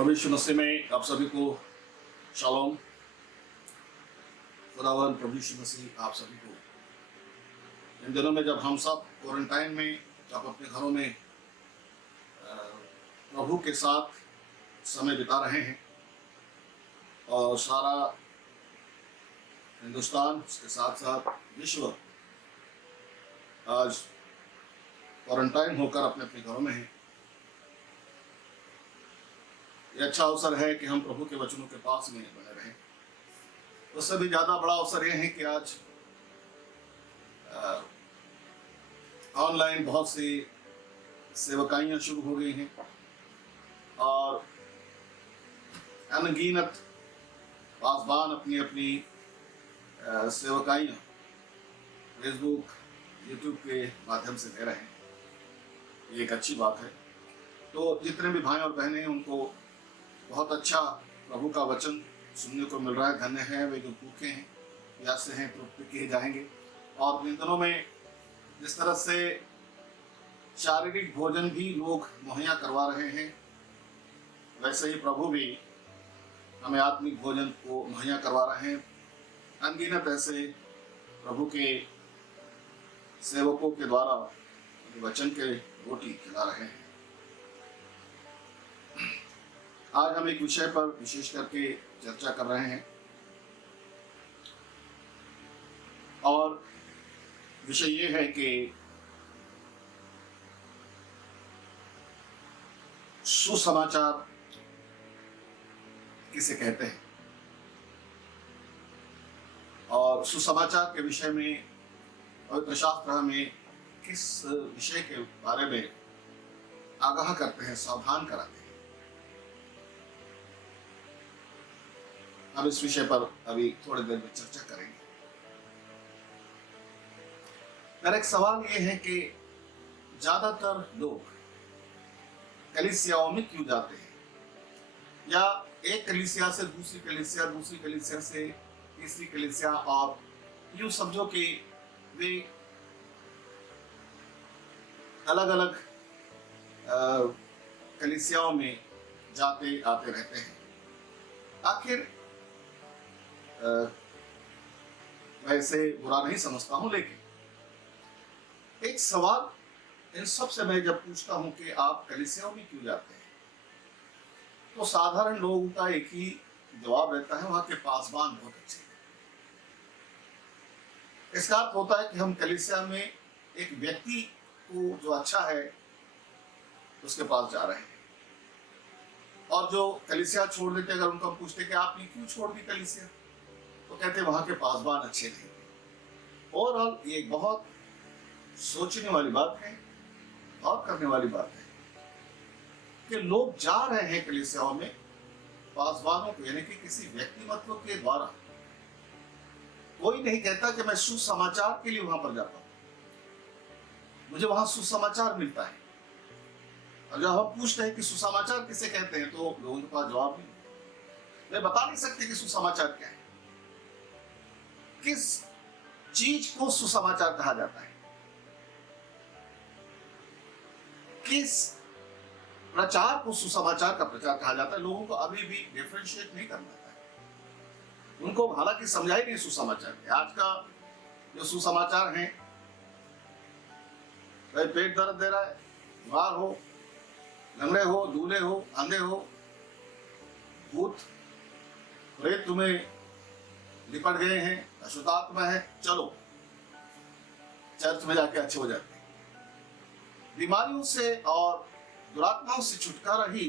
प्रभु यीशु मसीह में आप सभी को शालोम। खुदावन प्रभु यीशु मसीह आप सभी को इन दिनों में जब हम सब क्वारंटाइन में जब अपने घरों में प्रभु के साथ समय बिता रहे हैं और सारा हिंदुस्तान उसके साथ साथ विश्व आज क्वारंटाइन होकर अपने अपने घरों में है। ये अच्छा अवसर है कि हम प्रभु के वचनों के पास में बने रहें। उससे भी ज़्यादा बड़ा अवसर यह है कि आज ऑनलाइन बहुत सी सेवकाइयाँ शुरू हो गई हैं और अनगिनत पासबान अपनी अपनी सेवकाइयाँ फेसबुक यूट्यूब के माध्यम से दे रहे हैं। ये एक अच्छी बात है। तो जितने भी भाई और बहनें हैं उनको बहुत अच्छा प्रभु का वचन सुनने को मिल रहा है। धन्य है वे जो भूखे हैं प्यासे हैं तृप्त किए जाएंगे। और इन दिनों में जिस तरह से शारीरिक भोजन भी लोग मुहैया करवा रहे हैं, वैसे ही प्रभु भी हमें आत्मिक भोजन को मुहैया करवा रहे हैं। अनगिनत ऐसे प्रभु के सेवकों के द्वारा वचन के रोटी खिला रहे हैं। आज हम एक विषय पर विशेष करके चर्चा कर रहे हैं और विषय ये है कि सुसमाचार किसे कहते हैं और सुसमाचार के विषय में पवित्र शास्त्र हमें किस विषय के बारे में आगाह करते हैं, सावधान कराते हैं। हम इस विषय पर अभी थोड़ी देर में चर्चा करेंगे। मेरा एक सवाल ये है कि ज्यादातर लोग कलीसियाओं में क्यों जाते हैं, या एक कलीसिया से दूसरी कलीसिया, दूसरी कलीसिया से तीसरी कलीसिया, और यूं समझो कि वे अलग अलग कलीसियाओं में जाते आते रहते हैं। आखिर मैं इसे बुरा नहीं समझता हूं, लेकिन एक सवाल इन सब से मैं जब पूछता हूं कि आप कलीसियाओं में क्यों जाते हैं, तो साधारण लोगों का एक ही जवाब रहता है, वहां के पासबान बहुत अच्छे हैं। इसका अर्थ होता है कि हम कलीसिया में एक व्यक्ति को जो अच्छा है उसके पास जा रहे हैं, और जो कलीसिया छोड़ देते, अगर उनको पूछते कि आपने क्यों छोड़ दी कलीसिया, तो कहते वहां के पासबान अच्छे नहीं थे। ओवरऑल ये बहुत सोचने वाली बात है, गौर करने वाली बात है कि लोग जा रहे हैं कलीसियाओं में पासबानों को, यानी कि किसी व्यक्तिमत्व के द्वारा। कोई नहीं कहता कि मैं सुसमाचार के लिए वहां पर जाता हूं, मुझे वहां सुसमाचार मिलता है। और जब हम पूछते हैं कि सुसमाचार किसे कहते हैं, तो लोगों के पास जवाब नहीं। वे बता नहीं सकते कि सुसमाचार क्या है, किस चीज को सुसमाचार कहा जाता है, किस प्रचार को सुसमाचार का प्रचार कहा जाता है। लोगों को अभी भी डिफरेंशिएट नहीं करना आता है। उनको हालांकि समझाई नहीं सुसमाचार है। आज का जो सुसमाचार है, भाई पेट दर्द दे रहा है, बीमार हो, लंगड़े हो, दूल्हे हो, अंधे हो, भूत प्रेत तुम्हें लिपट गए हैं, अशुद्धात्मा है, चलो चर्च में जाके अच्छे हो जाते हैं। बीमारियों से और दुरात्माओं से छुटकारा ही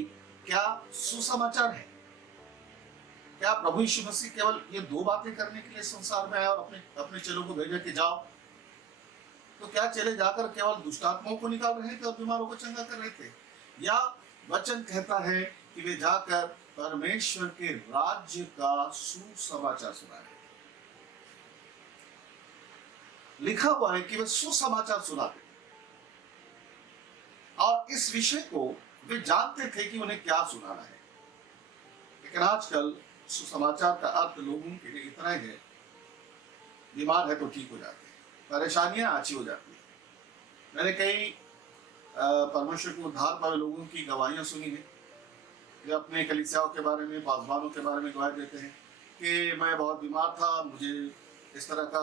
क्या सुसमाचार है? क्या प्रभु यीशु मसीह केवल ये दो बातें करने के लिए संसार में आया और अपने अपने चेलों को भेजा कि जाओ? तो क्या चेले जाकर केवल दुष्टात्माओं को निकाल रहे थे और बीमारों को चंगा कर रहे थे? या वचन कहता है कि वे जाकर परमेश्वर के राज्य का सुसमाचार सुना रहे थे? लिखा हुआ है कि वे सुसमाचार सुनाते थे, और इस विषय को वे जानते थे कि उन्हें क्या सुनाना है। लेकिन आजकल सुसमाचार का अर्थ लोगों के लिए इतना ही है, बीमार है तो ठीक हो जाते हैं, परेशानियां अच्छी हो जाती हैं। मैंने कई परमेश्वर के उद्धार पाए लोगों की गवाहियां सुनी है वे अपने कलीसियाओं के बारे में, पासवानों के बारे में गवाही देते हैं कि मैं बहुत बीमार था, मुझे इस तरह का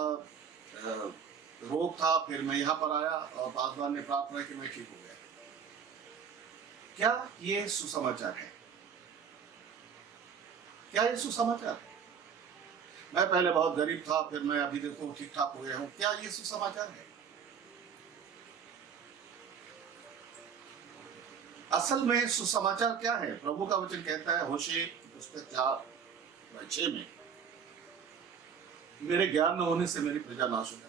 रोग था, फिर मैं यहाँ पर आया और पासवान ने प्रार्थना की, मैं ठीक हो गया। क्या ये सुसमाचार है? क्या ये सुसमाचार है? मैं पहले बहुत गरीब था, फिर मैं अभी देखो ठीक ठाक हो गया हूँ। क्या ये सुसमाचार है? असल में सुसमाचार क्या है? प्रभु का वचन कहता है होशे पुस्तक 4:6 में, मेरे ज्ञान न होने से मेरी प्रजा नाश हो जाती।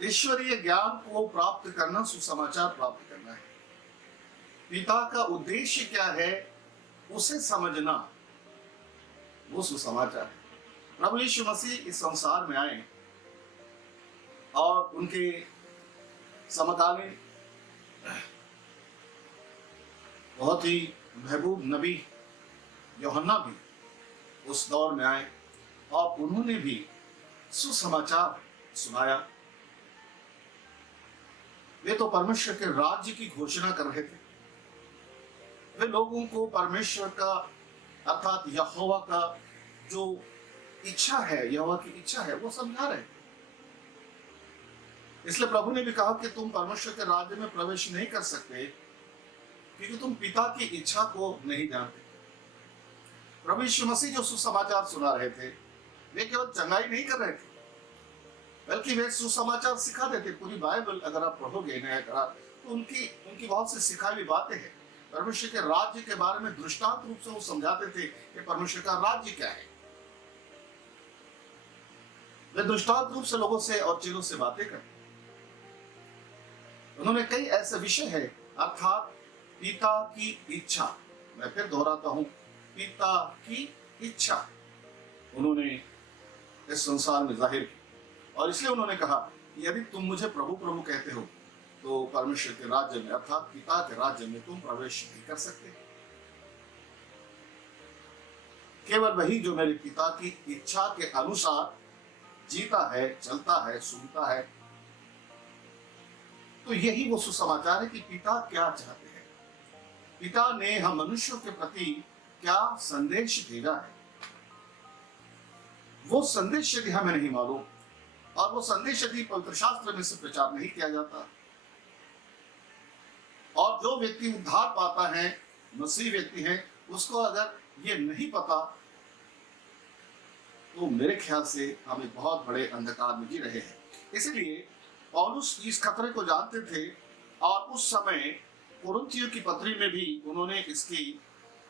ईश्वरीय ज्ञान को प्राप्त करना सुसमाचार प्राप्त करना है। पिता का उद्देश्य क्या है उसे समझना, वो सुसमाचार है। प्रभु यीशु मसीह इस संसार में आए और उनके समकालीन बहुत ही महबूब नबी यूहन्ना भी उस दौर में आए और उन्होंने भी सुसमाचार सुनाया। वे तो परमेश्वर के राज्य की घोषणा कर रहे थे। वे लोगों को परमेश्वर का अर्थात यहोवा का जो इच्छा है, यहोवा की इच्छा है, वो समझा रहे थे। इसलिए प्रभु ने भी कहा कि तुम परमेश्वर के राज्य में प्रवेश नहीं कर सकते क्योंकि तुम पिता की इच्छा को नहीं जानते। प्रभु यीशु मसीह जो सुसमाचार सुना रहे थे, वे केवल चंगाई नहीं कर रहे थे, बल्कि वे सुसमाचार सिखा देते। पूरी बाइबल अगर आप पढ़ोगे नया करार, तो उनकी बहुत सी सिखाई हुई बातें हैं। परमेश्वर के राज्य के बारे में दृष्टांत रूप से वो समझाते थे कि परमेश्वर का राज्य क्या है। वे दृष्टांत रूप से लोगों से और चीजों से बातें करते। उन्होंने कई ऐसे विषय है, अर्थात पिता की इच्छा, मैं फिर दोहराता हूं, पिता की इच्छा उन्होंने इस संसार में जाहिर की। और इसलिए उन्होंने कहा यदि तुम मुझे प्रभु प्रभु कहते हो तो परमेश्वर के राज्य में अर्थात पिता के राज्य में तुम प्रवेश नहीं कर सकते। केवल वही जो मेरे पिता की इच्छा के अनुसार जीता है, चलता है, सुनता है। तो यही वो सुसमाचार है कि पिता क्या चाहते हैं, पिता ने हम मनुष्यों के प्रति क्या संदेश भेजा है। वो संदेश यदि हमें नहीं मालूम और वो संदेश यदि पवित्र शास्त्र में से प्रचार नहीं किया जाता, और जो व्यक्ति उद्धार पाता है, मसीह व्यक्ति है, उसको अगर ये नहीं पता, तो मेरे ख्याल से हम एक बहुत बड़े अंधकार में जी रहे हैं। इसलिए पौलुस इस खतरे को जानते थे और उस समय कुरिन्थियों की पत्री में भी उन्होंने इसकी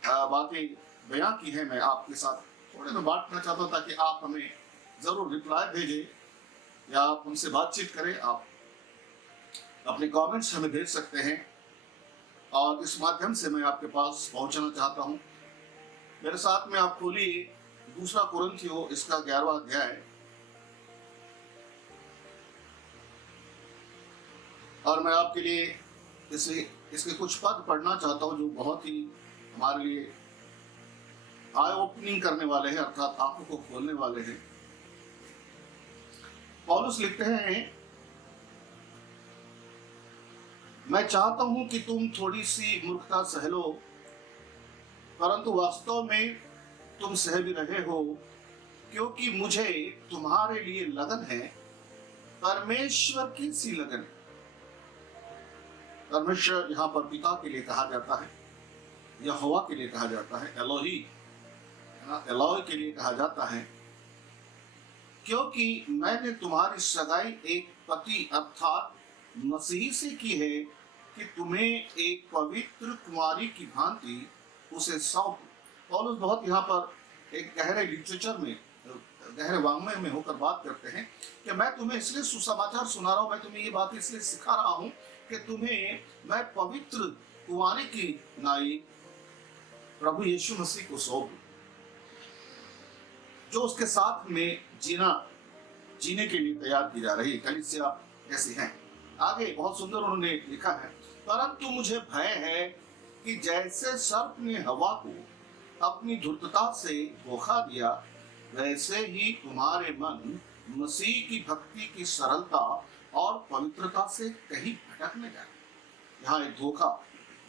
बातें बयां की है। मैं आपके साथ थोड़े में बांटना चाहता हूं ताकि आप हमें जरूर रिप्लाई भेजें या आप उनसे बातचीत करें। आप अपने कमेंट्स हमें भेज सकते हैं और इस माध्यम से मैं आपके पास पहुंचना चाहता हूं। मेरे साथ में आप खोलिए दूसरा कुरिन्थियों इसका 11वां अध्याय, और मैं आपके लिए इसके कुछ पद पढ़ना चाहता हूं जो बहुत ही हमारे लिए आई ओपनिंग करने वाले हैं, अर्थात आंखों को खोलने वाले हैं। पौलुस लिखते हैं, मैं चाहता हूं कि तुम थोड़ी सी मूर्खता सह लो, परंतु वास्तव में तुम सह भी रहे हो, क्योंकि मुझे तुम्हारे लिए लगन है, परमेश्वर की सी लगन है। परमेश्वर यहाँ पर पिता के लिए कहा जाता है, यहोवा के लिए कहा जाता है, एलोही के लिए कहा जाता है, क्योंकि मैंने तुम्हारी सगाई एक पति अर्थात मसीह से की है कि तुम्हें एक पवित्र कुमारी की भांति उसे सौंप। पौलुस बहुत यहाँ पर एक गहरे लिटरेचर में, गहरे वाङ्मय में होकर बात करते हैं कि मैं तुम्हें इसलिए सुसमाचार सुना रहा हूँ, मैं तुम्हें ये बात इसलिए सिखा रहा हूँ कि तुम्हें मैं पवित्र कुमारी की नाई प्रभु यीशु मसीह को सौंप, जो उसके साथ में जीने के लिए तैयार की जा रही है। कलीसिया ऐसी है। आगे बहुत सुंदर उन्होंने लिखा है, परंतु मुझे भय है कि जैसे सर्प ने हवा को अपनी धूर्तता से धोखा दिया, वैसे ही तुम्हारे मन मसीह की भक्ति की सरलता और पवित्रता से कहीं भटकने जाए। यहाँ एक धोखा,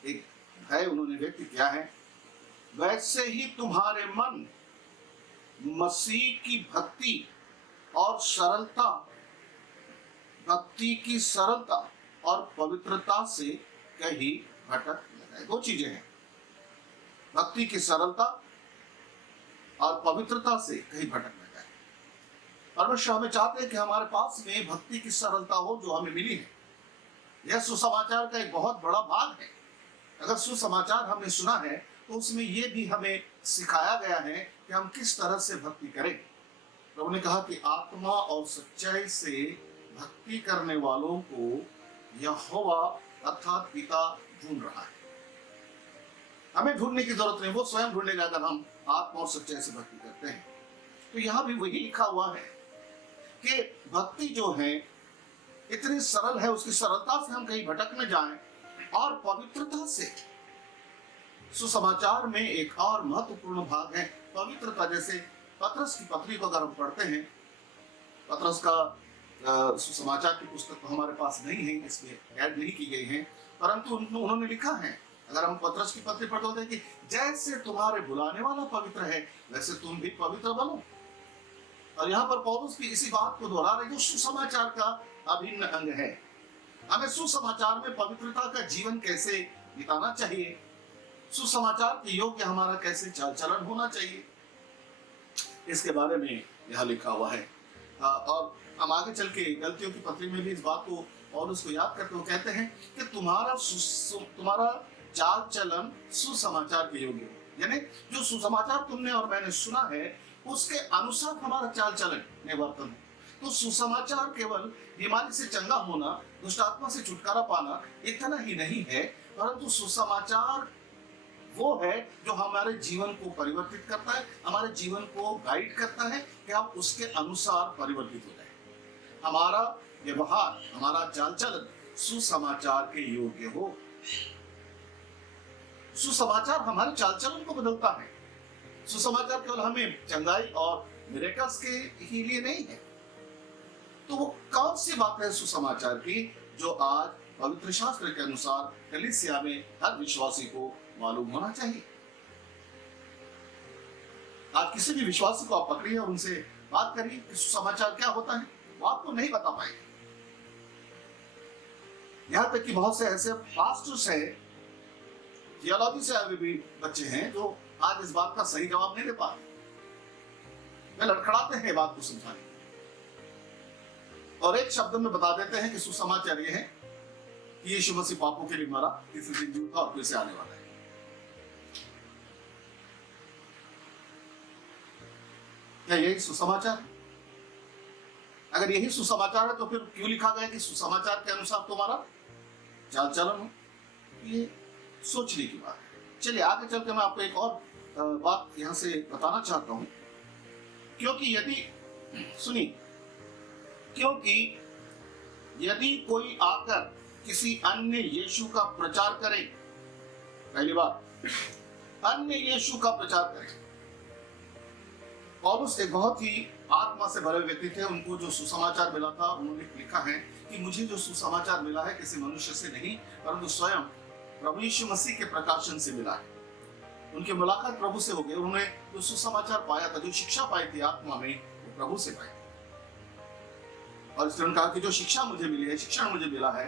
एक भय उन्होंने व्यक्त किया है, वैसे ही तुम्हारे मन मसीह की भक्ति और सरलता, भक्ति की सरलता और पवित्रता से कहीं भटक न जाए। दो चीजें हैं, भक्ति की सरलता और पवित्रता से कहीं भटक न जाए। परमेश्वर हमें चाहते हैं कि हमारे पास में भक्ति की सरलता हो जो हमें मिली है। यह सुसमाचार का एक बहुत बड़ा भाग है। अगर सुसमाचार हमने सुना है तो उसमें यह भी हमें सिखाया गया है कि हम किस तरह से भक्ति करें। प्रभु ने कहा कि आत्मा और सच्चाई से भक्ति करने वालों को यहोवा अर्थात पिता ढूंढ रहा है। हमें ढूंढने की जरूरत नहीं, वो स्वयं ढूंढेगा अगर हम आत्मा और सच्चाई से भक्ति करते हैं। तो यहां भी वही लिखा हुआ है कि भक्ति जो है इतनी सरल है, उसकी सरलता से हम कहीं भटक न जाएं और पवित्रता से। सुसमाचार में एक और महत्वपूर्ण भाग है पवित्रता। जैसे पतरस की पत्री को अगर हम पढ़ते हैं, पतरस का सुसमाचार की पुस्तक तो हमारे पास नहीं है, इसमें ऐड नहीं की गई है, परंतु उन्होंने लिखा है, अगर हम पतरस की पत्री पढ़ते हैं कि जैसे तुम्हारे बुलाने वाला पवित्र है वैसे तुम भी पवित्र बनो। और यहाँ पर पौलुस भी इसी बात को दोहरा रहे जो सुसमाचार का अभिन्न अंग है। हमें सुसमाचार में पवित्रता का जीवन कैसे बिताना चाहिए, सुसमाचार के योग्य हमारा कैसे चाल चलन होना चाहिए, इसके बारे में यहाँ लिखा हुआ है। और हम आगे चल के गलतियों की पत्री में भी इस बात को पौलुस को याद करते हुए कहते हैं कि तुम्हारा चाल चलन सुसमाचार के योग्य हो। यानी जो सुसमाचार तुमने और मैंने सुना है उसके अनुसार हमारा चाल चलन निवर्तन है। तो सुसमाचार केवल बीमारी से चंगा होना, दुष्ट आत्मा से छुटकारा पाना इतना ही नहीं है, परंतु सुसमाचार वो है जो हमारे जीवन को परिवर्तित करता है, हमारे जीवन को गाइड करता है कि हम उसके अनुसार परिवर्तित हो जाए। हमारा व्यवहार, हमारा चाल चलन सुसमाचार के योग्य हो। सुसमाचार हमारे चाल चलन को बदलता है। सुसमाचार केवल हमें चंगाई और मिरेकल्स के ही लिए नहीं है। तो वो कौन सी बात है सुसमाचार की जो आज पवित्र शास्त्र के अनुसार कलीसिया में हर विश्वासी को मालूम होना चाहिए। आज किसी भी विश्वासी को आप पकड़िए और उनसे बात करिए कि सुसमाचार क्या होता है, वो आपको नहीं बता पाएंगे। यहां तक कि बहुत से ऐसे पास्टर्स हैं, थियोलॉजी से आए भी बच्चे हैं जो आज इस बात का सही जवाब नहीं दे पाते। वे लड़खड़ाते हैं बात को समझाने और एक शब्द में बता देते हैं कि सुसमाचार ये है कि यीशु मसीह पापों के लिए मरा, तीसरे दिन जी उठा और फिर से आने वाला है। क्या यही सुसमाचार है? अगर यही सुसमाचार है तो फिर क्यों लिखा गया कि सुसमाचार के अनुसार तुम्हारा चाल चलन हो? ये सोचने की बात है। चलिए आगे चलकर मैं आपको एक और बात यहां से बताना चाहता हूं, क्योंकि यदि कोई आकर किसी अन्य यीशु का प्रचार करे, पहली बात अन्य यीशु का प्रचार करे। पौलुस एक बहुत ही आत्मा से भरे व्यक्ति थे। उनको जो सुसमाचार मिला था, उन्होंने लिखा है कि मुझे जो सुसमाचार मिला है किसी मनुष्य से नहीं परंतु स्वयं प्रभु यीशु मसीह के प्रकाशन से मिला है। उनकी मुलाकात प्रभु से हो गई। उन्होंने जो सुसमाचार पाया था, जो शिक्षा पाई थी आत्मा में, वो प्रभु से पाई। और इसने कहा कि जो शिक्षा मुझे मिली है, शिक्षण मुझे मिला है,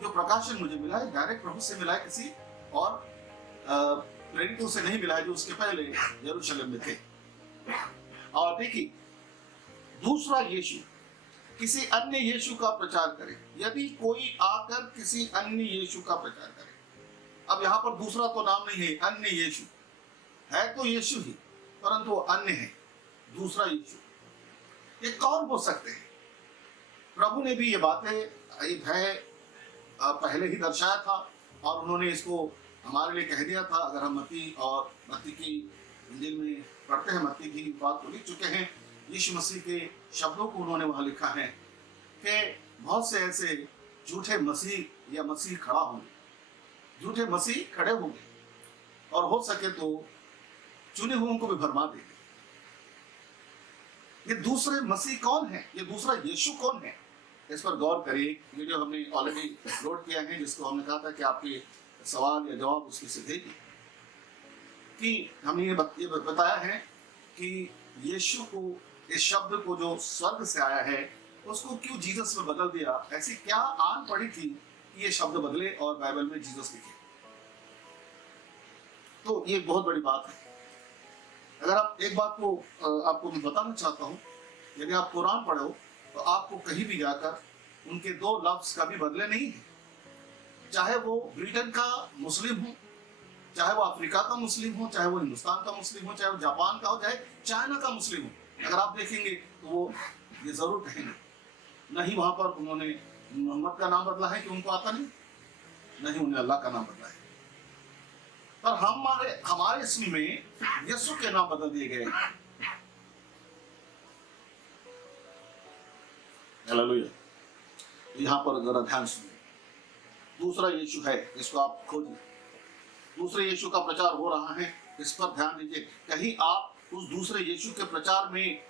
जो प्रकाशन मुझे मिला है, डायरेक्ट प्रभु से मिला है, किसी और प्रेरितों से नहीं मिला है जो उसके पहले यरूशलेम में थे। और देखिए दूसरा यीशु किसी अन्य यीशु का प्रचार करे। यदि कोई आकर किसी अन्य यीशु का प्रचार करे, अब यहाँ पर दूसरा तो नाम नहीं है, अन्य यीशु है तो यीशु ही, परंतु वो अन्य है, दूसरा यीशु। ये कौन हो सकते हैं? प्रभु ने भी ये बातें भय पहले ही दर्शाया था और उन्होंने इसको हमारे लिए कह दिया था। अगर हम मत्ती की इंजील में पढ़ते हैं, मत्ती की बात को लिख चुके हैं। यीशु मसीह के शब्दों को उन्होंने वहां लिखा है कि बहुत से ऐसे झूठे मसीह या मसीह खड़ा होंगे, झूठे मसीह खड़े होंगे और हो सके तो चुने हुओं को भी भरमा देंगे। ये दूसरे मसीह कौन है? ये दूसरा यीशु कौन है? इस पर गौर करिए। वीडियो हमने ऑलरेडी लोड किया है, जिसको हमने कहा था कि आपके सवाल या जवाब उसमें से देगी कि हमने ये बताया है कि यीशु को, इस शब्द को जो स्वर्ग से आया है, उसको क्यों जीसस में बदल दिया। ऐसी क्या आन पड़ी थी कि ये शब्द बदले और बाइबल में जीसस लिखे। तो ये बहुत बड़ी बात है। अगर आप एक बात को आपको मैं बताना चाहता हूँ, यदि आप कुरान पढ़ो तो आपको कहीं भी जाकर उनके दो लफ्ज कभी बदले नहीं है। चाहे वो ब्रिटेन का मुस्लिम हो, चाहे वो अफ्रीका का मुस्लिम हो, चाहे वो हिंदुस्तान का मुस्लिम हो, चाहे वो जापान का हो, चाहे चाइना का मुस्लिम हो, अगर आप देखेंगे तो वो ये जरूर कहेंगे, नहीं वहां पर उन्होंने मोहम्मद का नाम बदला है कि उनको आता नहीं, नहीं उन्हें अल्लाह का नाम बदला है, पर हमारे इसमें में यीशु के नाम बदल दिए गए। हालेलुया। यहाँ पर जरा ध्यान सुनिए, दूसरा यीशु है, इसको आप खोजिए। दूसरे यीशु का प्रचार हो रहा है, इस पर ध्यान दीजिए। कहीं आप उस दूसरे यीशु के प्रचार में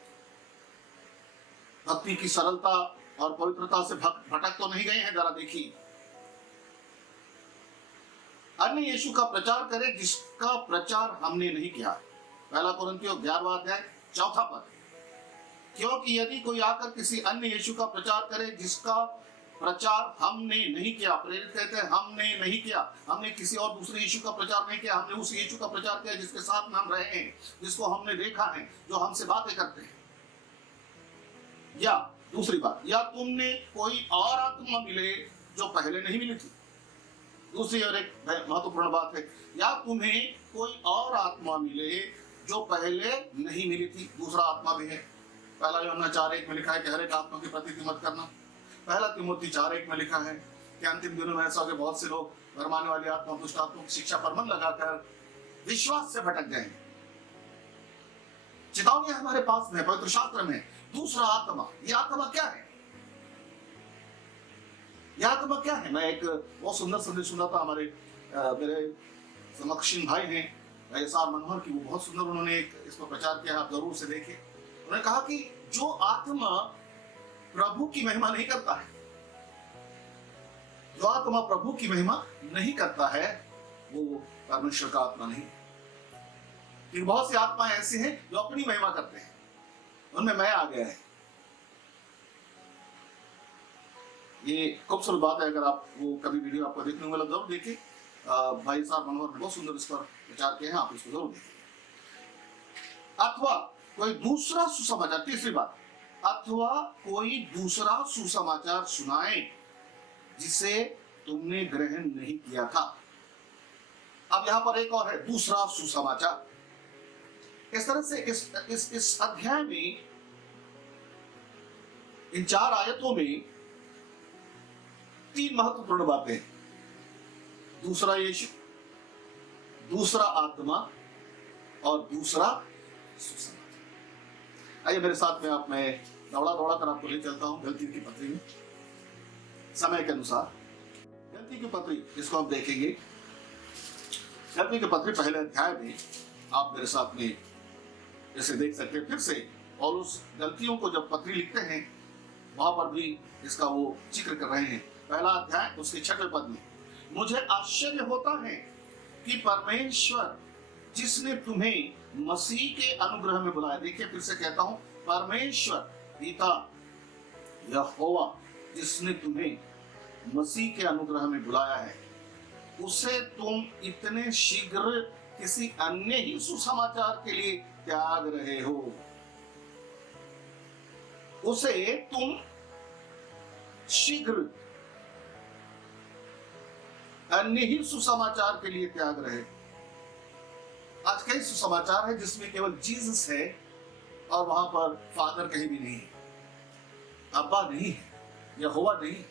भक्ति की सरलता और पवित्रता से भटक तो नहीं गए हैं? जरा देखिए, अन्य यीशु का प्रचार करें जिसका प्रचार हमने नहीं किया। पहला कुरिन्थियों 11वां अध्याय 4 पद। क्योंकि यदि कोई आकर किसी अन्य यीशु का प्रचार करे जिसका प्रचार हमने नहीं किया, प्रेरित कहते हैं हमने नहीं किया, हमने किसी और दूसरे यीशु का प्रचार नहीं किया, हमने उस यीशु का प्रचार किया जिसके साथ में हम रहे हैं, जिसको हमने देखा है, जो हमसे बातें करते हैं। या दूसरी बात, या तुमने कोई और आत्मा मिले जो पहले नहीं मिली थी। दूसरी और एक महत्वपूर्ण बात है, या तुम्हें कोई और आत्मा मिले जो पहले नहीं मिली थी। दूसरा आत्मा भी है। पहला यूहन्ना 4:1 में लिखा है कि हर एक आत्मा की प्रतीति मत करना। पहला तिमोथी 4:1 में लिखा है कि अंतिम दिनों में ऐसा होगा, बहुत से लोग भरमाने वाली आत्मा, दुष्ट आत्मा की शिक्षा पर मन लगाकर विश्वास से भटक जाएंगे। चेतावनी हमारे पास में, पवित्र शास्त्र में। दूसरा आत्मा, ये आत्मा क्या है? यह आत्मा क्या है? मैं एक बहुत सुंदर संदेश सुना था, मेरे समक्षीन भाई हैं एस.आर. मनोहर की, वो बहुत सुंदर उन्होंने इस पर प्रचार किया, आप जरूर से देखें। उन्होंने कहा कि जो आत्मा प्रभु की महिमा नहीं करता है, जो आत्मा प्रभु की महिमा नहीं करता है, वो परमेश्वर का आत्मा नहीं है। लेकिन बहुत सी आत्माएं ऐसी हैं जो अपनी महिमा करते हैं, उनमें मैं आ गया है। ये खूबसूरत बात है। अगर आप वो कभी वीडियो आपको देखने वाला जरूर देखिए। भाई साहब मनोहर ने बहुत सुंदर इस पर विचार किए हैं, आप इसको जरूर देखिए। अथवा कोई दूसरा सुसमाचार, तीसरी बात, अथवा कोई दूसरा सुसमाचार सुनाए जिसे तुमने ग्रहण नहीं किया था। अब यहां पर एक और है, दूसरा सुसमाचार। इस तरह से इस अध्याय में, इन 4 आयतों में 3 महत्वपूर्ण बातें, दूसरा यीशु, दूसरा आत्मा और दूसरा सुसमाचार। आइए मेरे साथ में आप, मैं दौड़ा कर आपको ले चलता हूं गलती की पत्री में, समय के अनुसार। गलती की पत्री जिसको आप देखेंगे, गलती की पत्री पहले अध्याय में आप मेरे साथ में जैसे देख सकते हैं। फिर से और उस गलतियों को जब पत्री लिखते हैं वहां पर भी इसका वो जिक्र कर रहे हैं। पहला अध्याय उसके 6वें पद में, मुझे आश्चर्य होता है कि परमेश्वर जिसने तुम्हें मसीह के अनुग्रह में बुलाया। देखिए फिर से कहता हूं, परमेश्वर पिता यहोवा जिसने तुम्हें मसीह के अनुग्रह में बुलाया है, उसे तुम इतने शीघ्र किसी अन्य ही सुसमाचार के लिए त्याग रहे हो। उसे तुम शीघ्र अन्य ही सुसमाचार के लिए त्याग रहे। आज कई सुसमाचार है जिसमें केवल जीसस है और वहां पर फादर कहीं भी नहीं है, अब्बा नहीं है, यहोवा नहीं।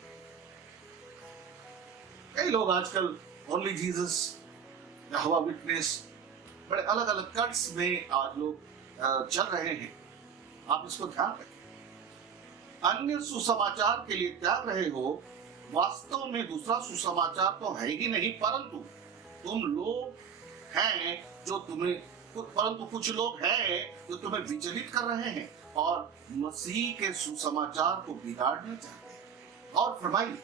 कई लोग आजकल ओनली जीसस, यहोवा विटनेस, बड़े अलग अलग कट्स में आज लोग चल रहे हैं। आप इसको ध्यान रखें। अन्य सुसमाचार के लिए त्याग रहे हो, वास्तव में दूसरा सुसमाचार तो है ही नहीं, परंतु तुम लोग हैं जो परंतु कुछ लोग हैं जो तुम्हें विचलित कर रहे हैं और मसीह के सुसमाचार को बिगाड़ना चाहते हैं। और फरमाइए,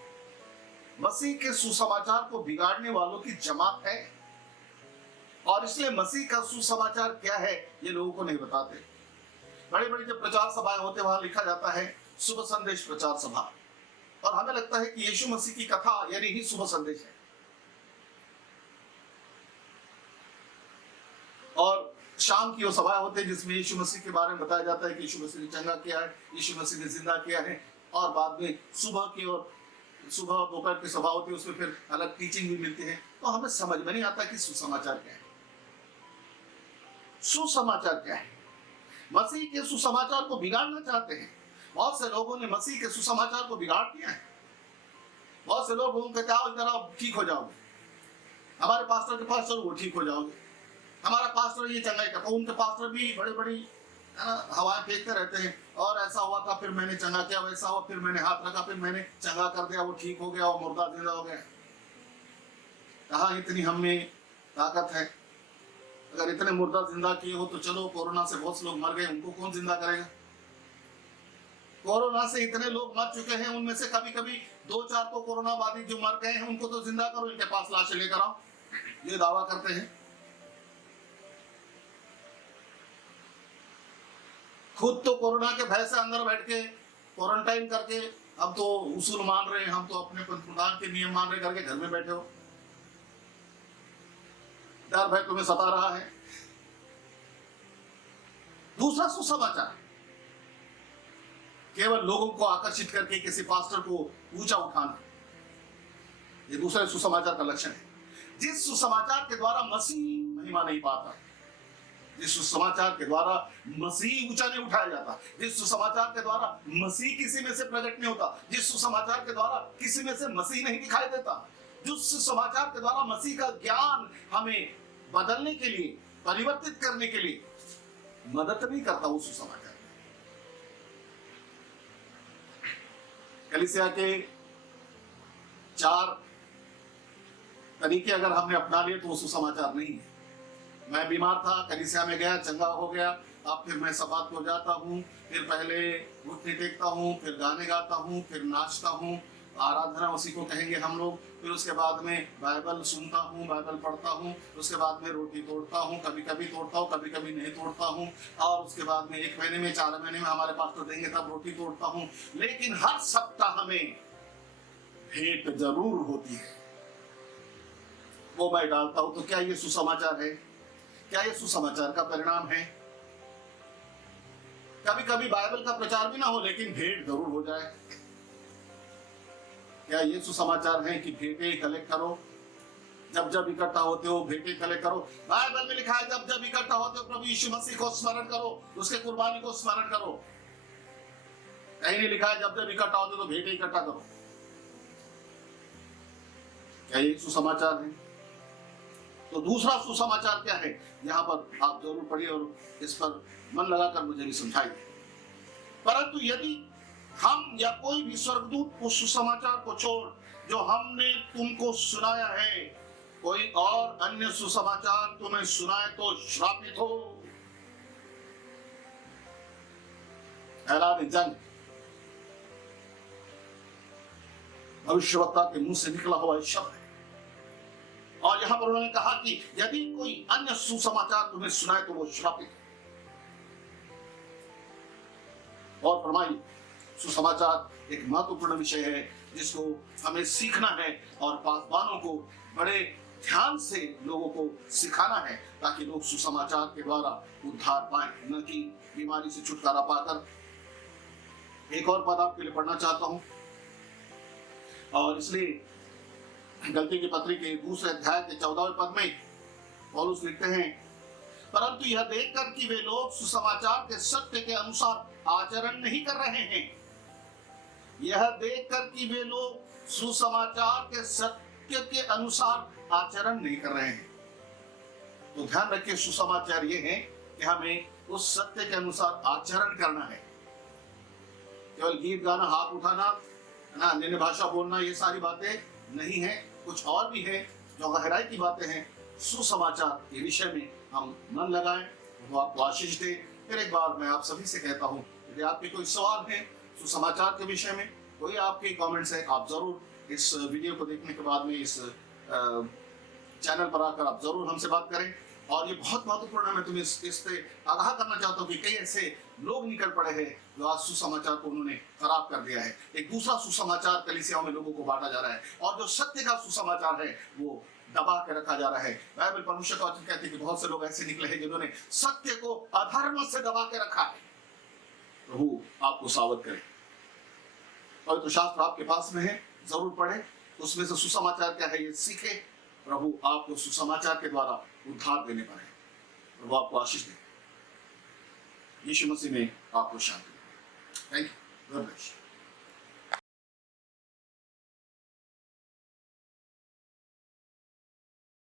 मसीह के सुसमाचार को बिगाड़ने वालों की जमात है, और इसलिए मसीह का सुसमाचार क्या है ये लोगों को नहीं बताते। बड़ी बड़ी जब प्रचार सभाएं होते वहां लिखा जाता है शुभ संदेश प्रचार सभा, और हमें लगता है कि यीशु मसीह की कथा यानी ही शुभ संदेश है। और शाम की वो सभाएं होते हैं जिसमें यीशु मसीह के बारे में बताया जाता है कि यीशु मसीह ने चंगा किया है, यीशु मसीह ने जिंदा किया है, और बाद में सुबह दोपहर की सभा होती है, उसमें फिर अलग टीचिंग भी मिलती है। तो हमें समझ में नहीं आता कि सुसमाचार क्या है। सुसमाचार क्या है? मसीह के सुसमाचार को बिगाड़ना चाहते हैं। बहुत से लोगों ने मसीह के सुसमाचार को बिगाड़ दिया है। बहुत से लोग कहते हैं इधर आओ ठीक हो जाओगे, हमारे पास्टर के पास चलो वो ठीक हो जाओगे, हमारा पास्टर ये चंगाई करता। उनके पास्टर भी बड़ी बड़ी हवाएं फेंकते रहते हैं, और ऐसा हुआ था फिर मैंने चंगा किया, वैसा हुआ फिर मैंने हाथ रखा फिर मैंने चंगा कर दिया, वो ठीक हो गया, वो मुर्दा जिंदा हो गया। कहाँ इतनी हम में ताकत है? अगर इतने मुर्दा जिंदा किए हो तो चलो, कोरोना से बहुत से लोग मर गए, उनको कौन जिंदा करेगा? कोरोना से इतने लोग मर चुके हैं, उनमें से कभी कभी 2-4 तो कोरोना बाधित जो मर गए हैं उनको तो जिंदा करो, इनके पास लाशें लेकर आओ, ये दावा करते हैं। खुद तो कोरोना के भय से अंदर बैठ के क्वारंटाइन करके अब तो उसूल मान रहे हैं, हम तो अपने पंतप्रधान के नियम मान रहे करके घर में बैठे हो। डर भय तुम्हें सता रहा है। दूसरा सुसमाचार केवल लोगों को आकर्षित करके किसी पास्टर को ऊंचा उठाना, ये दूसरे सुसमाचार का लक्षण है। जिस सुसमाचार के द्वारा मसीह महिमा नहीं पाता, जिस सुसमाचार के द्वारा मसीह ऊंचा नहीं उठाया जाता, जिस सुसमाचार के द्वारा मसीह किसी में से प्रकट नहीं होता, जिस सुसमाचार के द्वारा किसी में से मसीह नहीं दिखाई देता, जिस सुसमाचार के द्वारा मसीह का ज्ञान हमें बदलने के लिए, परिवर्तित करने के लिए मदद नहीं करता, वो सुसमाचार। कलीसिया के 4 तरीके अगर हमने अपना लिए तो वो सुसमाचार नहीं है। मैं बीमार था, कलीसिया में गया, चंगा हो गया, अब फिर मैं सबात को जाता हूँ, फिर पहले घुटने टेकता हूँ, फिर गाने गाता हूँ, फिर नाचता हूँ, आराधना उसी को कहेंगे हम लोग, फिर उसके बाद में बाइबल सुनता हूँ, बाइबल पढ़ता हूँ, उसके बाद में रोटी तोड़ता हूँ, कभी कभी तोड़ता हूँ, कभी कभी नहीं तोड़ता हूँ, और उसके बाद में 1 महीने में 4 महीने में हमारे पास्टर देंगे तब रोटी तोड़ता हूँ। लेकिन हर सप्ताह में भेंट जरूर होती है, वो मैं डालता हूँ। तो क्या ये सुसमाचार है? क्या ये सुसमाचार का परिणाम है? कभी कभी बाइबल का प्रचार भी ना हो लेकिन भेंट जरूर हो जाए। क्या ये सुसमाचार है कि भेंटें कलेक्ट करो, जब जब इकट्ठा होते हो भेंटें कलेक्ट करो? बाइबल में लिखा है जब जब इकट्ठा होते हो प्रभु यीशु मसीह को स्मरण करो, उसके कुर्बानी को स्मरण करो। कहीं नहीं लिखा है जब जब इकट्ठा होते हो तो भेंटें इकट्ठा करो। क्या ये सुसमाचार है? तो दूसरा सुसमाचार क्या है, यहाँ पर आप जरूर पढ़िए और इस पर मन लगाकर मुझे भी समझाइए। परंतु यदि हम या कोई भी स्वर्गदूत उस सुसमाचार को छोड़ जो हमने तुमको सुनाया है, कोई और अन्य सुसमाचार तुम्हें सुनाए तो श्रापित हो। ऐलान जंग भविष्यवक्ता के मुंह से निकला हुआ शब्द है। और यहां पर उन्होंने कहा कि यदि कोई अन्य सुसमाचार तुम्हें सुनाए तो वो श्रापित। और फरमाइए, सुसमाचार एक महत्वपूर्ण विषय है जिसको हमें सीखना है और पासवानों को बड़े ध्यान से लोगों को सिखाना है ताकि लोग सुसमाचार के द्वारा उद्धार पाए, न कि बीमारी से छुटकारा पाकर। एक और पद आपके लिए पढ़ना चाहता हूं, और इसलिए गलती की पत्री के 2 अध्याय के 14वें पद में पौलुस लिखते हैं, परंतु यह देखकर कि वे लोग सुसमाचार के सत्य के अनुसार आचरण नहीं कर रहे हैं, यह देखकर कि वे लोग सुसमाचार के सत्य के अनुसार आचरण नहीं कर रहे हैं। तो ध्यान रखिए, सुसमाचार ये है कि हमें उस सत्य के अनुसार आचरण करना है। केवल गीत गाना, हाथ उठाना, ना अन्य भाषा बोलना, ये सारी बातें नहीं है, कुछ और भी है जो गहराई की बातें हैं। सुसमाचार के विषय में हम मन लगाएं, वो आपको आशीष दे। फिर एक बार मैं आप सभी से कहता हूं, यदि आपके कोई सवाल है सुसमाचार के विषय में, कोई आपके कमेंट्स है, आप जरूर इस वीडियो को देखने के बाद में इस चैनल पर आकर आप जरूर हमसे बात करें। और ये बहुत महत्वपूर्ण है, मैं तुम्हें इससे आगाह करना चाहता हूँ कि कई ऐसे लोग निकल पड़े हैं जो आज सुसमाचार को उन्होंने खराब कर दिया है। एक दूसरा सुसमाचार कलीसियाओं में लोगों को बांटा जा रहा है, और जो सत्य का सुसमाचार है वो दबा के रखा जा रहा है। बाइबल परमेश्वर का वचन कहते हैं कि बहुत से लोग ऐसे निकले हैं जिन्होंने सत्य को अधर्म से दबा के रखा है। प्रभु आपको सावध करे। पवित्र शास्त्र आपके पास में है, जरूर पढ़े, उसमें से सुसमाचार क्या है ये सीखे। प्रभु आपको सुसमाचार के द्वारा उद्धार देने पर है। प्रभु आपको आशीष दे। यीशु मसीह में आपको शांति। Thank you. God bless.